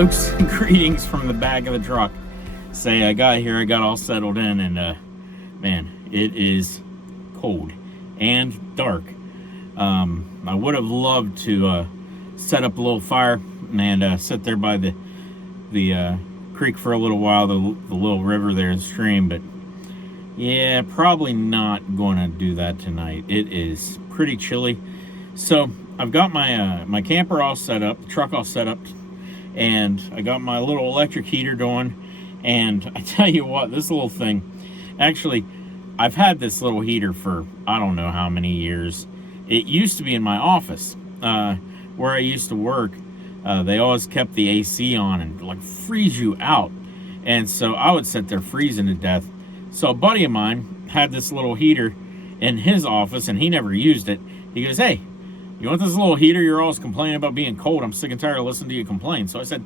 folks, greetings from the back of the truck. Say I got here, I got all settled in, and man, it is cold and dark. I would have loved to set up a little fire and sit there by the creek for a little while, the little river there, the stream, but yeah, probably not going to do that tonight. It is pretty chilly. So I've got my camper all set up, the truck all set up, and I got my little electric heater going. And I tell you what, this little thing, actually, I've had this little heater for I don't know how many years. It used to be in my office where I used to work. They always kept the AC on and like freeze you out. And so I would sit there freezing to death. So a buddy of mine had this little heater in his office and he never used it. He goes, "Hey, you want this little heater? You're always complaining about being cold. I'm sick and tired of listening to you complain." So I said,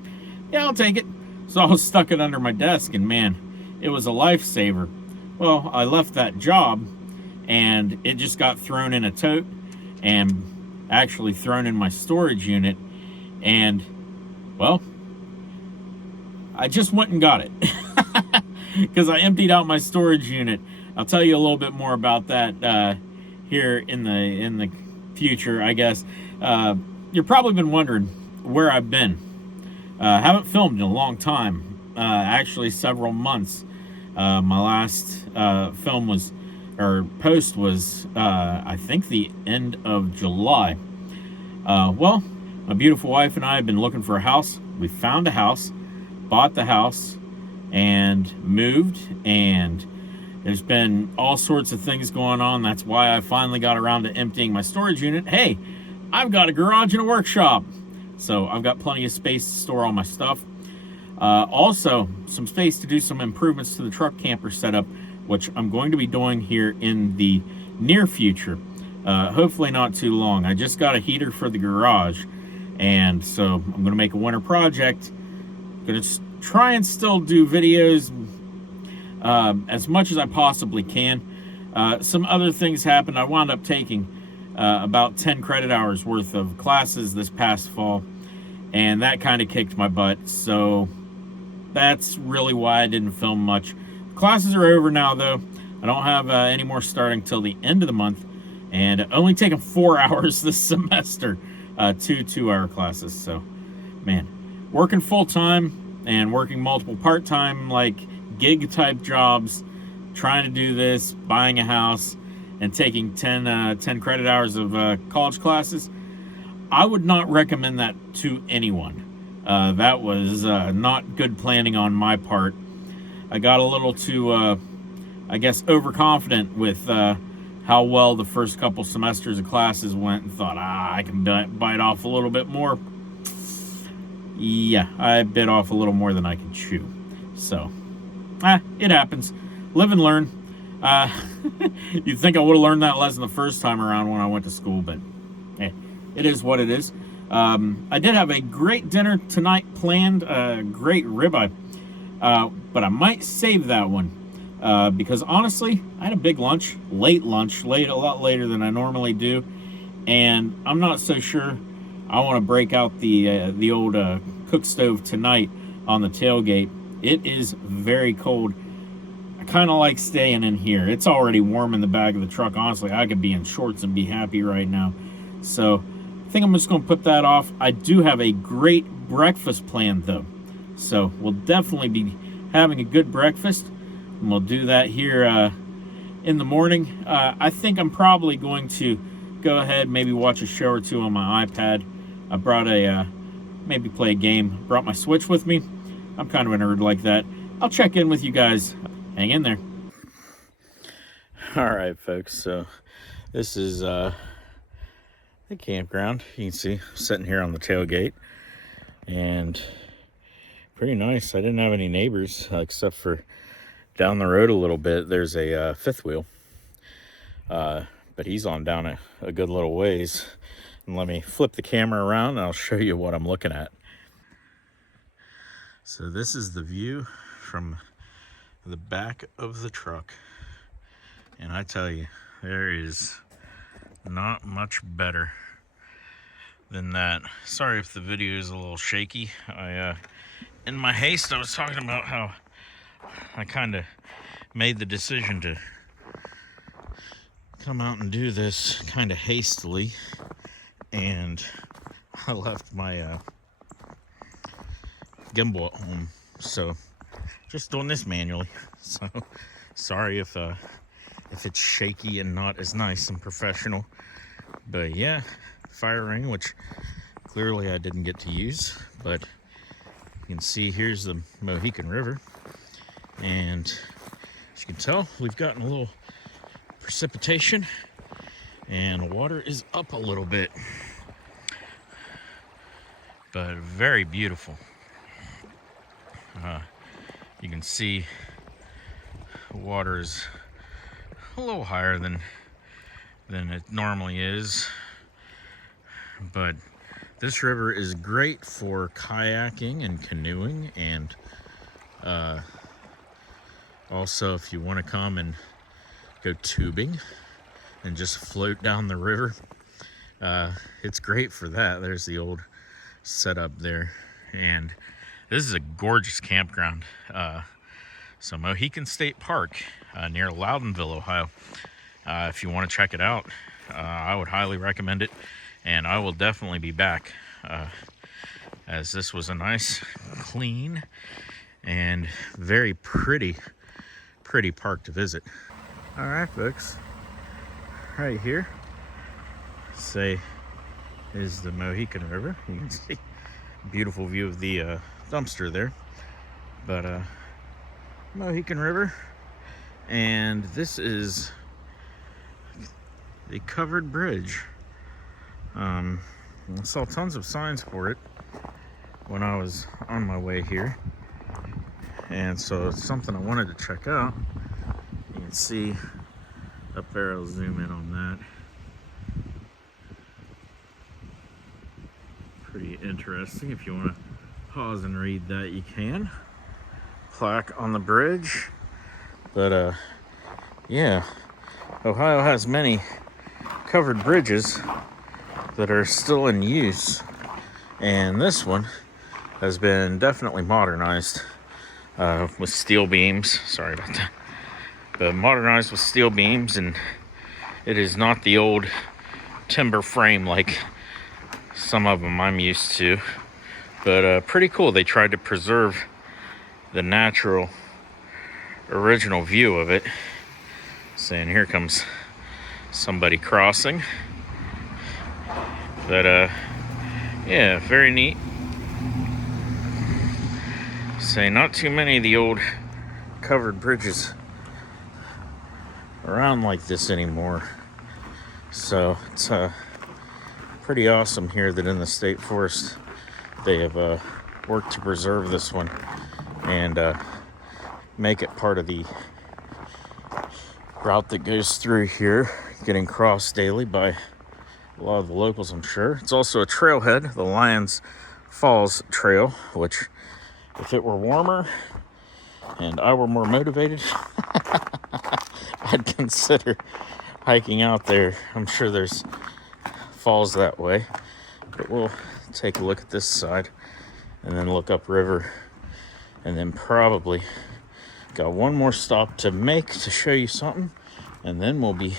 "Yeah, I'll take it." So I stuck it under my desk, and man, it was a lifesaver. Well, I left that job and it just got thrown in a tote and actually thrown in my storage unit. And well, I just went and got it because I emptied out my storage unit. I'll tell you a little bit more about that here in the future, I guess. You've probably been wondering where I've been. Haven't filmed in a long time, actually several months. My last post was I think the end of July. Well, my beautiful wife and I have been looking for a house. We found a house, bought the house, and moved, and there's been all sorts of things going on. That's why I finally got around to emptying my storage unit. Hey, I've got a garage and a workshop, so I've got plenty of space to store all my stuff. Also, some space to do some improvements to the truck camper setup, which I'm going to be doing here in the near future. Hopefully not too long. I just got a heater for the garage, and so I'm going to make a winter project. I'm going to try and still do videos as much as I possibly can. Some other things happened. I wound up taking about 10 credit hours worth of classes this past fall, and that kind of kicked my butt. So that's really why I didn't film much. Classes are over now, though. I don't have any more starting till the end of the month, and only taking 4 hours this semester, 2 2-hour classes. So, man, working full-time and working multiple part-time, like gig-type jobs, trying to do this, buying a house, and taking 10 credit hours of college classes, I would not recommend that to anyone. That was not good planning on my part. I got a little too, I guess, overconfident with how well the first couple semesters of classes went and thought, I can bite off a little bit more. Yeah, I bit off a little more than I can chew. So, it happens. Live and learn. You'd think I would have learned that lesson the first time around when I went to school, but hey, it is what it is. I did have a great dinner tonight planned, great ribeye, but I might save that one because honestly, I had a big lunch, a lot later than I normally do, and I'm not so sure I want to break out the old cook stove tonight on the tailgate. It is very cold. I kind of like staying in here. It's already warm in the back of the truck. Honestly, I could be in shorts and be happy right now. So I think I'm just going to put that off. I do have a great breakfast planned, though. So we'll definitely be having a good breakfast. And we'll do that here in the morning. I think I'm probably going to go ahead, maybe watch a show or two on my iPad. I brought maybe play a game. Brought my Switch with me. I'm kind of a nerd like that. I'll check in with you guys. Hang in there. All right, folks. So this is the campground. You can see I'm sitting here on the tailgate, and pretty nice. I didn't have any neighbors except for down the road a little bit. There's a fifth wheel, but he's on down a good little ways. And let me flip the camera around and I'll show you what I'm looking at. So this is the view from the back of the truck, and I tell you, there is not much better than that. Sorry if the video is a little shaky. In my haste, I was talking about how I kind of made the decision to come out and do this kind of hastily, and I left my gimbal at home, so just doing this manually. So sorry if it's shaky and not as nice and professional, but yeah, fire ring, which clearly I didn't get to use, but you can see here's the Mohican River, and as you can tell, we've gotten a little precipitation and water is up a little bit, but very beautiful. You can see water is a little higher than it normally is, but this river is great for kayaking and canoeing, and also if you want to come and go tubing and just float down the river, it's great for that. There's the old setup there, and this is a gorgeous campground. So Mohican State Park near Loudonville, Ohio. If you want to check it out, I would highly recommend it, and I will definitely be back, as this was a nice, clean, and very pretty park to visit. All right, folks, right here, say, is the Mohican River. You can see beautiful view of the dumpster there, but Mohican River, and this is the covered bridge. I saw tons of signs for it when I was on my way here, and so it's something I wanted to check out. You can see up there, I'll zoom in on that. Pretty interesting. If you want to pause and read that, you can. Plaque on the bridge. But yeah, Ohio has many covered bridges that are still in use, and this one has been definitely modernized with steel beams. Sorry about that. But modernized with steel beams, and it is not the old timber frame like some of them I'm used to, but pretty cool. They tried to preserve the natural original view of it. Saying here comes somebody crossing, but yeah, very neat. Say not too many of the old covered bridges around like this anymore, so it's pretty awesome here that in the state forest they have worked to preserve this one and make it part of the route that goes through here, getting crossed daily by a lot of the locals, I'm sure. It's also a trailhead, the Lions Falls Trail, which if it were warmer and I were more motivated, I'd consider hiking out there. I'm sure there's falls that way, but we'll take a look at this side and then look upriver, and then probably got one more stop to make to show you something, and then we'll be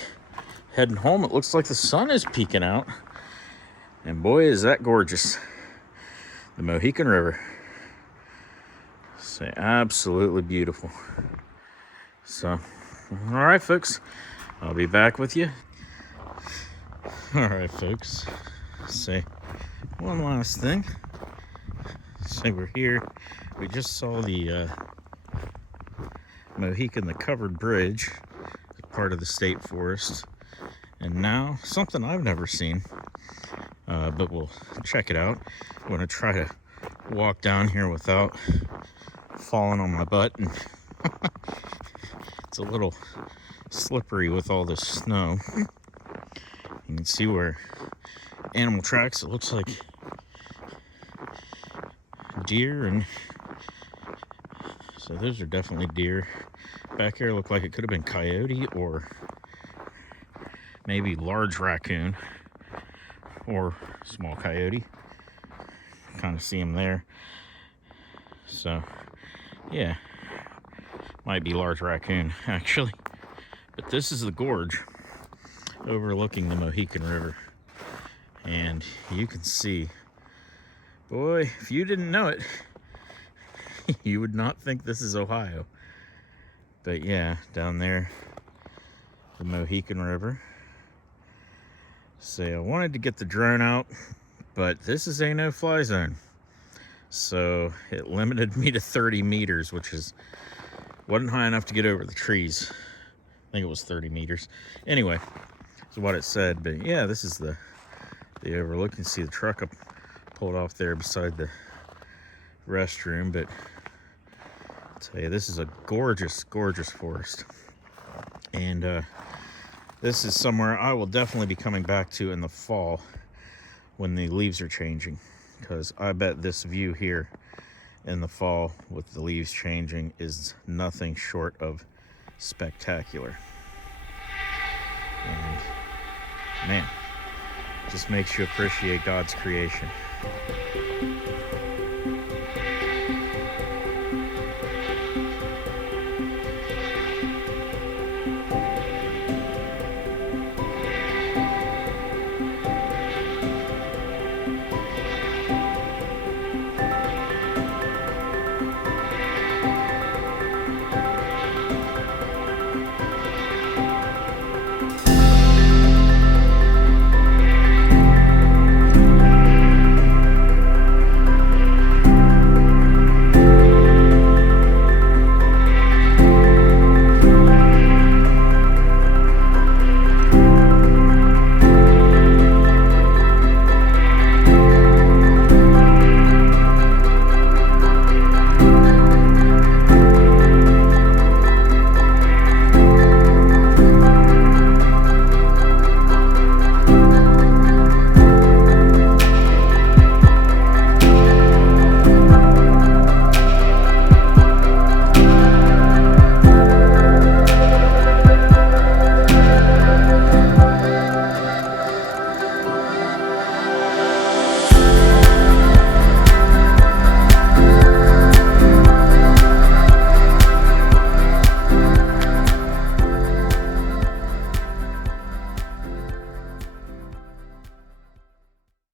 heading home. It looks like the sun is peeking out, and boy is that gorgeous. The Mohican River. Say absolutely beautiful. So all right, folks, I'll be back with you. All right, folks, say one last thing. Say we're here. We just saw the Mohican, the covered bridge, part of the state forest, and now something I've never seen, but we'll check it out. I'm going to try to walk down here without falling on my butt, and it's a little slippery with all this snow. You can see where animal tracks, it looks like deer, and so those are definitely deer. Back here looked like it could have been coyote or maybe large raccoon. or small coyote. Kind of see them there. So, yeah, might be large raccoon actually. But this is the gorge overlooking the Mohican River. And you can see, boy, if you didn't know it, you would not think this is Ohio. But yeah, down there, the Mohican River. So I wanted to get the drone out, but this is a no-fly zone. So it limited me to 30 meters, which wasn't high enough to get over the trees. I think it was 30 meters. Anyway, that's what it said. But yeah, this is the overlook. You can see the truck up pulled off there beside the restroom. But I'll tell you, this is a gorgeous, gorgeous forest. And this is somewhere I will definitely be coming back to in the fall when the leaves are changing, because I bet this view here in the fall with the leaves changing is nothing short of spectacular. And man, just makes you appreciate God's creation.